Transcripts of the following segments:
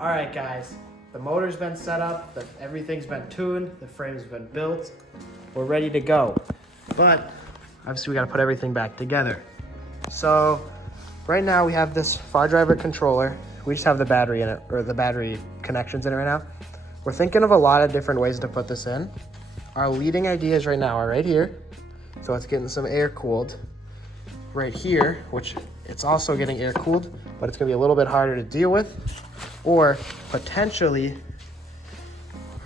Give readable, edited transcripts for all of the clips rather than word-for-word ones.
All right, guys, the motor's been set up, everything's been tuned, the frame's been built. We're ready to go. But obviously we gotta put everything back together. So right now we have this fardriver controller. We just have the battery in it, or the battery connections in it right now. We're thinking of a lot of different ways to put this in. Our leading ideas right now are right here. So it's getting some air cooled. Right here, which it's also getting air cooled, but it's gonna be a little bit harder to deal with. Or potentially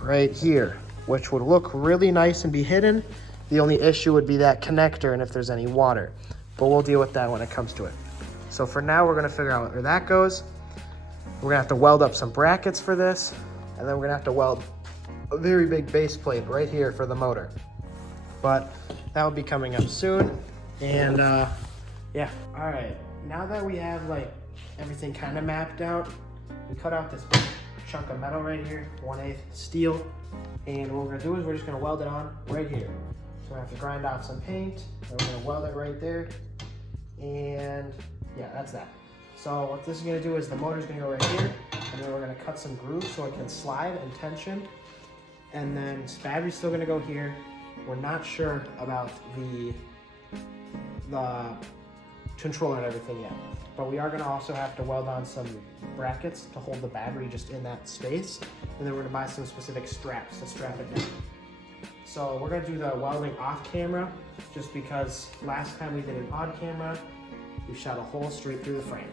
right here, which would look really nice and be hidden. The only issue would be that connector and if there's any water, but we'll deal with that when it comes to it. So for now, we're gonna figure out where that goes. We're gonna have to weld up some brackets for this, and then we're gonna have to weld a very big base plate right here for the motor. But that will be coming up soon. And yeah, all right. Now that we have like everything kind of mapped out, we cut out this big chunk of metal right here, 1/8 steel. And what we're gonna do is we're just gonna weld it on right here. So we have to grind off some paint, and we're gonna weld it right there. And yeah, that's that. So what this is gonna do is the motor's gonna go right here, and then we're gonna cut some grooves so it can slide and tension. And then this battery's still gonna go here. We're not sure about the controller and everything yet, but we are gonna also have to weld on some brackets to hold the battery just in that space. And then we're gonna buy some specific straps to strap it down. So we're gonna do the welding off camera, just because last time we did it on camera, we shot a hole straight through the frame.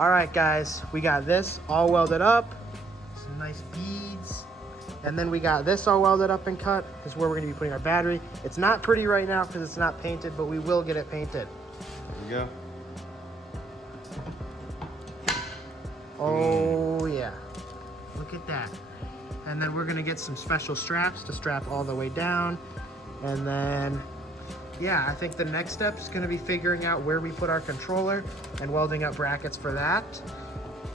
All right, guys, we got this all welded up, some nice beads. And then we got this all welded up and cut. This is where we're gonna be putting our battery. It's not pretty right now because it's not painted, but we will get it painted. There we go. Oh yeah, look at that. And then we're gonna get some special straps to strap all the way down. And then, yeah, I think the next step is gonna be figuring out where we put our controller and welding up brackets for that,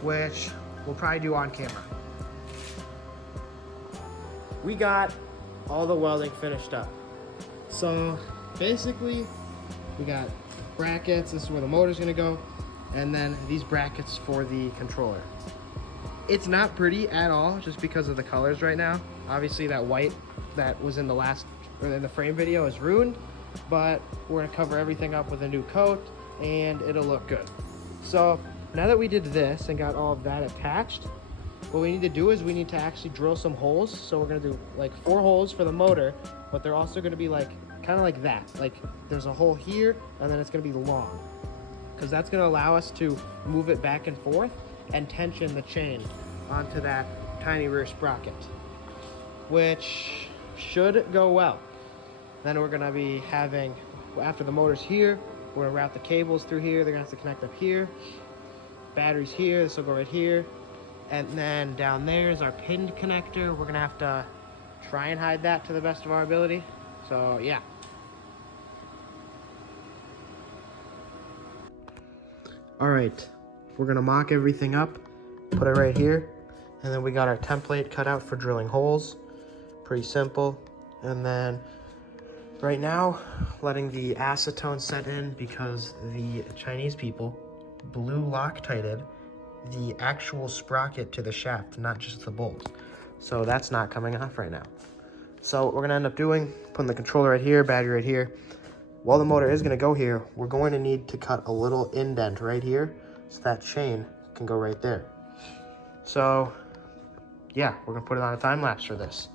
which we'll probably do on camera. We got all the welding finished up. So basically, we got brackets, this is where the motor's gonna go, and then these brackets for the controller. It's not pretty at all, just because of the colors right now. Obviously that white that was in the last, or in the frame video is ruined, but we're gonna cover everything up with a new coat and it'll look good. So now that we did this and got all of that attached, what we need to do is we need to actually drill some holes. So we're gonna do like 4 holes for the motor, but they're also gonna be like, kind of like that. Like there's a hole here and then it's gonna be long, because that's gonna allow us to move it back and forth and tension the chain onto that tiny rear sprocket, which should go well. Then we're gonna be having, after the motor's here, we're gonna route the cables through here. They're gonna have to connect up here. Batteries here, this will go right here. And then down there is our pinned connector. We're gonna have to try and hide that to the best of our ability. So yeah. All right, we're gonna mock everything up, put it right here. And then we got our template cut out for drilling holes. Pretty simple. And then right now, letting the acetone set in because the Chinese people blew Loctited the actual sprocket to the shaft, not just the bolts. So that's not coming off right now. So what we're gonna end up doing, putting the controller right here, battery right here. While the motor is gonna go here, we're going to need to cut a little indent right here so that chain can go right there. So yeah, we're gonna put it on a time lapse for this.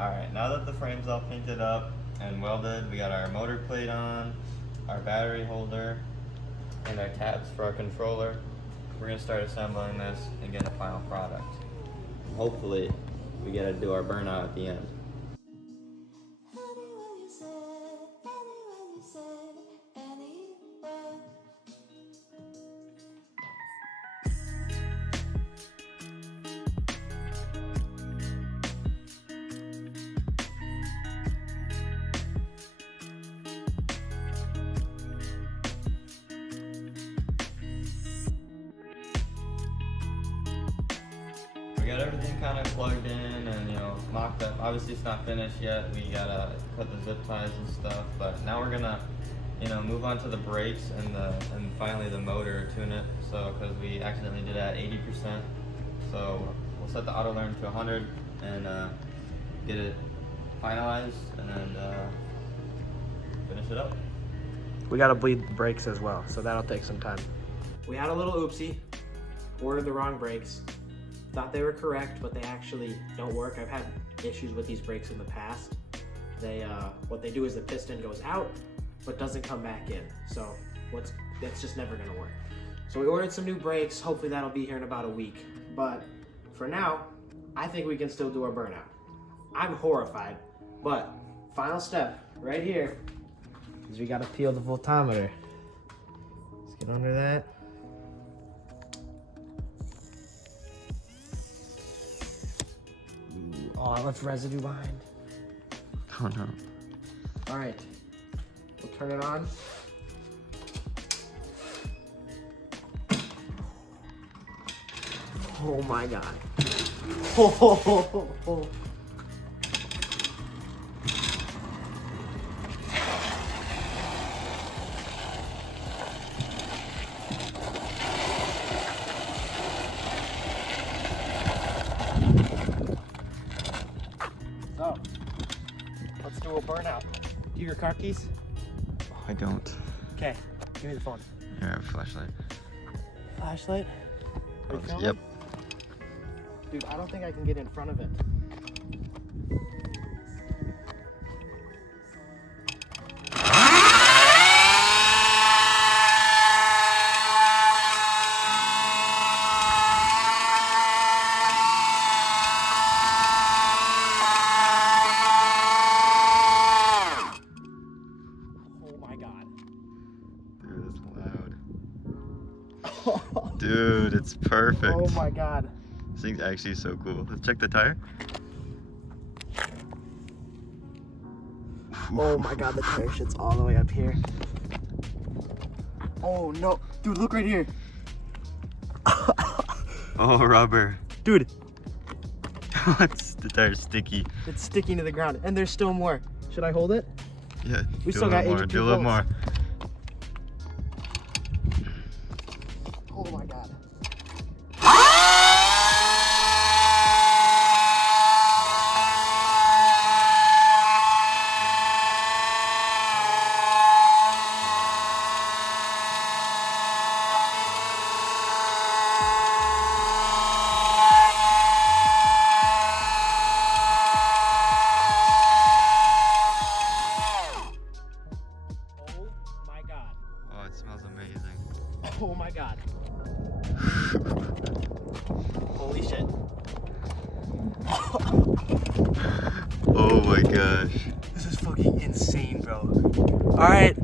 Alright, now that the frame's all painted up and welded, we got our motor plate on, our battery holder, and our tabs for our controller. We're gonna start assembling this and get a final product. Hopefully, we get to do our burnout at the end. We got everything kind of plugged in and, mocked up. Obviously it's not finished yet. We gotta cut the zip ties and stuff, but now we're gonna, move on to the brakes and finally the motor, tune it. So, because we accidentally did it at 80%. So we'll set the auto alarm to 100 and get it finalized and then finish it up. We gotta bleed the brakes as well, so that'll take some time. We had a little oopsie, ordered the wrong brakes. Thought they were correct, but they actually don't work. I've had issues with these brakes in the past. What they do is the piston goes out, but doesn't come back in. So that's just never gonna work. So we ordered some new brakes. Hopefully that'll be here in about a week. But for now, I think we can still do our burnout. I'm horrified, but final step right here is we gotta peel the voltometer. Let's get under that. Oh, I left residue behind. Oh no. All right, we'll turn it on. Oh my God. Oh. So, let's do a burnout. Do you have your car keys? Oh, I don't. Okay, give me the phone. Here, I have a flashlight. Flashlight? Are you filming? Yep. Dude, I don't think I can get in front of it. Oh my God. Dude, it's loud. Dude, it's perfect. Oh my God. This thing's actually so cool. Let's check the tire. Oh my God, the tire shit's all the way up here. Oh no. Dude, look right here. Oh, rubber. Dude, The tire's sticky. it's sticking to the ground, and there's still more. Should I hold it? Yeah, We do still a got little more. 82 Do a little more. Oh my God. Oh, it smells amazing. Oh my God. Holy shit. Oh my gosh. This is fucking insane, bro. Alright.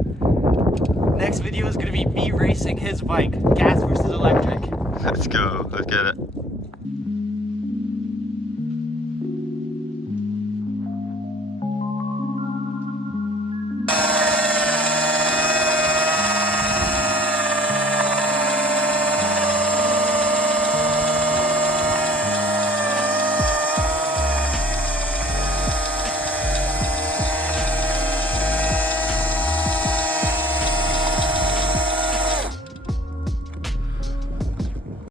Next video is gonna be me racing his bike. Gas versus electric. Let's go. Let's get it.